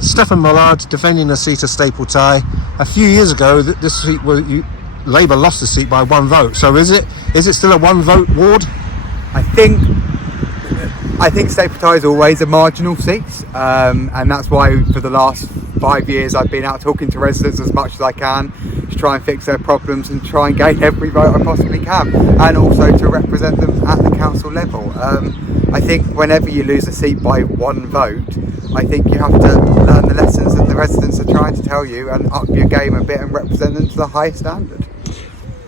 Stefan Mullard defending a seat of Staple Tie. A few years ago, this seat Labour lost the seat by one vote. So is it still a one vote ward? I think Staple Tie is always a marginal seat, and that's why for the last 5 years I've been out talking to residents as much as I can to try and fix their problems and try and gain every vote I possibly can, and also to represent them at the council level. I think whenever you lose a seat by one vote, I think you have to learn the lessons that the residents are trying to tell you and up your game a bit and represent them to the highest standard.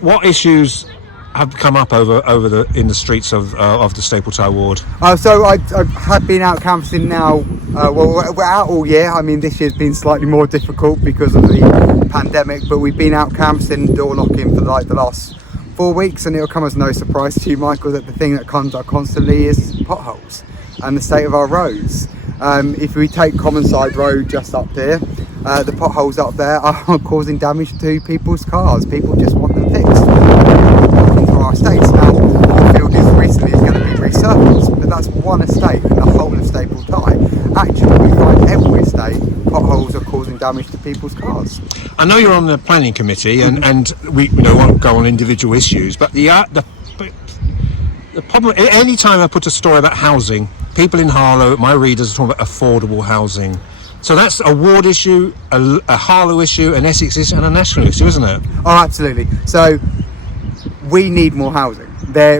What issues have come up in the streets of the Staple Tie ward? So I have been out canvassing now. We're out all year. I mean, this year's been slightly more difficult because of the pandemic, but we've been out canvassing, door knocking for like the last 4 weeks, and it'll come as no surprise to you, Michael, that the thing that comes up constantly is potholes and the state of our roads. If we take Common Side Road just up here, the potholes up there are causing damage to people's cars. People just want them fixed. Into our estates now, Moorfield is going to be resurfaced, but that's one estate in the whole of Staple Tie. Actually, we find every estate potholes are causing damage to people's cars. I know you're on the planning committee, and we won't go on individual issues, but the problem, any time I put a story about housing, people in Harlow, my readers, are talking about affordable housing. So that's a ward issue, a Harlow issue, an Essex issue, and a national issue, isn't it? Oh, absolutely. So we need more housing.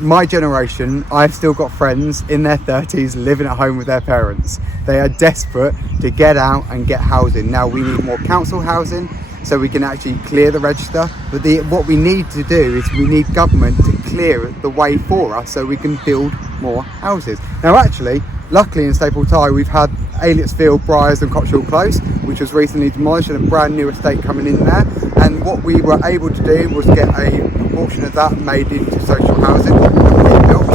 My generation, I've still got friends in their 30s living at home with their parents. They are desperate to get out and get housing. Now we need more council housing so we can actually clear the register. But what we need to do is we need government to clear the way for us so we can build more houses. Now actually, luckily in Staple Tie, we've had Aylesfield, Briars and Cotswold Close, which was recently demolished, and a brand new estate coming in there. And what we were able to do was get a proportion of that made into social housing and being built.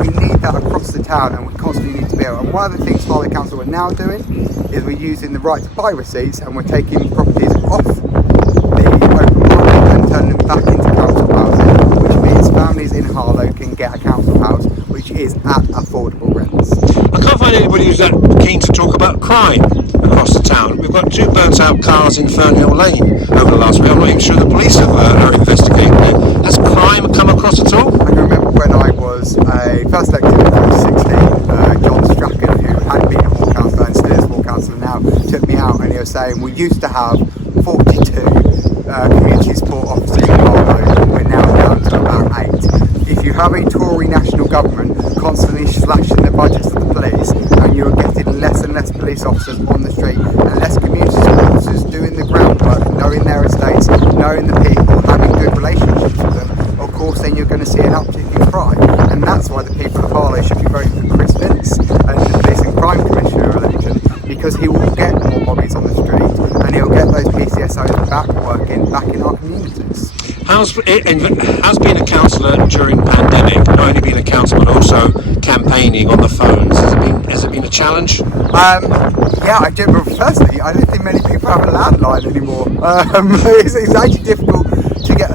We need that across the town, and we constantly need to build. And one of the things Harlow Council are now doing is we're using the right to buy receipts, and we're taking properties off the open market and turning them back into council housing, which means families in Harlow can get a council house which is at affordable rents. I can't find anybody who's that keen to talk about crime across the town. We've got 2 burnt out cars in Fernhill Lane over the last week. I'm not even sure the police are investigating it. Has crime come across at all? I can remember when I was first elected in 2016, John Strachan, who had been a ward councillor and still is a ward councillor now, took me out and he was saying we used to have 42 community support officers in Harlow, we're now down to about 8. If you have a Tory national government constantly slashing the budgets of the police, and you're getting less and less police officers on the street and less community support officers doing the groundwork, knowing their estates, knowing the people, having good relationships with them, of course then you're going to see an uptick in crime. And that's why the people of Harlow should be voting for Chris Vince and the Police and Crime Commissioner election, because he will get more bodies on the street and he'll get those PCSOs back working back in our communities. How's being a councillor during the pandemic, not only being a councillor but also campaigning on the phones, has it been a challenge? Firstly, I don't think many people have a landline anymore. It's actually difficult to get.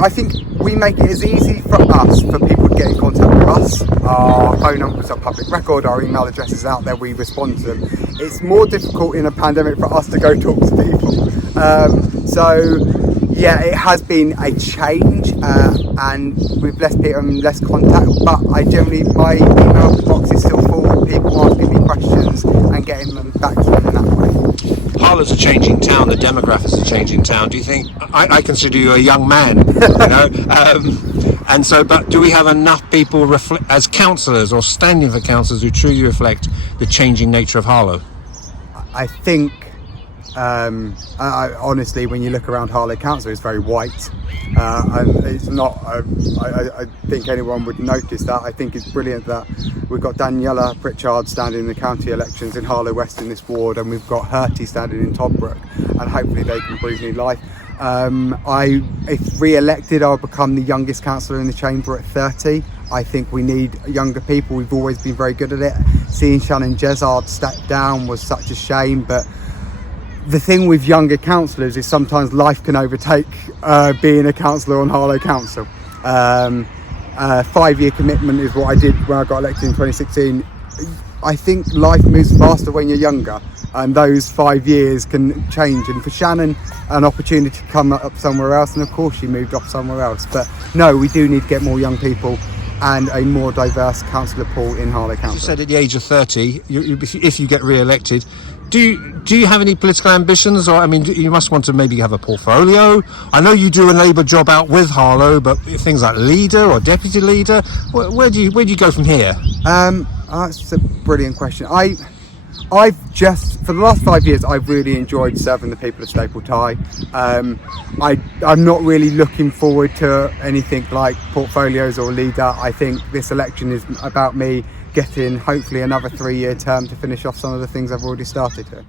I think we make it as easy for people to get in contact with us. Our phone numbers are public record, our email addresses out there, we respond to them. It's more difficult in a pandemic for us to go talk to people. Yeah, it has been a change, and with less people and less contact, but my email box is still full with people asking me questions and getting them back to them in that way. Harlow's a changing town, the demographics are changing town. Do you think, I consider you a young man, and so, but do we have enough people as councillors or standing for councillors who truly reflect the changing nature of Harlow? I think honestly, when you look around Harlow Council, it's very white, and it's not. I think anyone would notice that. I think it's brilliant that we've got Daniela Pritchard standing in the county elections in Harlow West in this ward, and we've got Hertie standing in Toddbrook, and hopefully they can breathe new life. If re-elected, I'll become the youngest councillor in the chamber at 30. I think we need younger people. We've always been very good at it. Seeing Shannon Jezard step down was such a shame, but the thing with younger councillors is sometimes life can overtake being a councillor on Harlow Council. 5-year commitment is what I did when I got elected in 2016. I think life moves faster when you're younger, and those 5 years can change. And for Shannon, an opportunity to come up somewhere else, and of course she moved off somewhere else. But no, we do need to get more young people and a more diverse councillor pool in Harlow Council. You said at the age of 30, if you get re-elected, do you have any political ambitions? Or, I mean, you must want to maybe have a portfolio. I know you do a Labour job out with Harlow, but things like leader or deputy leader, where do you go from here? That's a brilliant question. I've just, for the last 5 years, I've really enjoyed serving the people of Staple Tie. I'm not really looking forward to anything like portfolios or leader. I think this election is about me getting hopefully another 3-year term to finish off some of the things I've already started to.